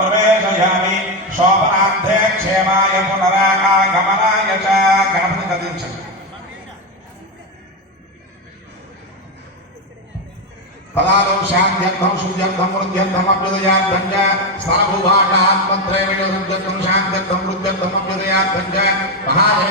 ప్రవేశయామి శోభనార్థే క్షేమాయ పునరాగమనాయ చ గణపతి కదిలించండి పదాలు శాంత్యర్థం శుద్ధ్యర్థం వృద్ధ్యర్థం అభ్యుదయార్థం స్థలభూభాషాత్మత్రేణ శుద్ధ్యర్థం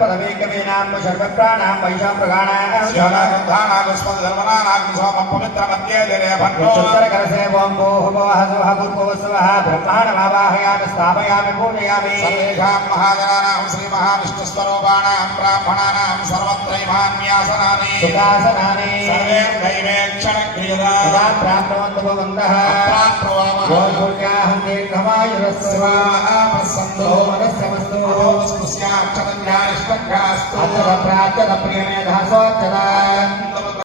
పదవీకవీనాం సర్వప్రాణాం వైశాం ప్రగాణాం ఉత్తరకరసే ఓం భూః భువః స్వః భూర్భువః స్వః బ్రహ్మాణమావాహయామి స్థాపయామి పూజయామి సుఖాసనాని సదా ప్రాప్నువంతు భవంతః ఓం పుణ్యాహం దీర్ఘమాయురస్వ మనస్సమస్తు అచ్చత ప్రాచ్చత ప్రియమేధ సోచ్చత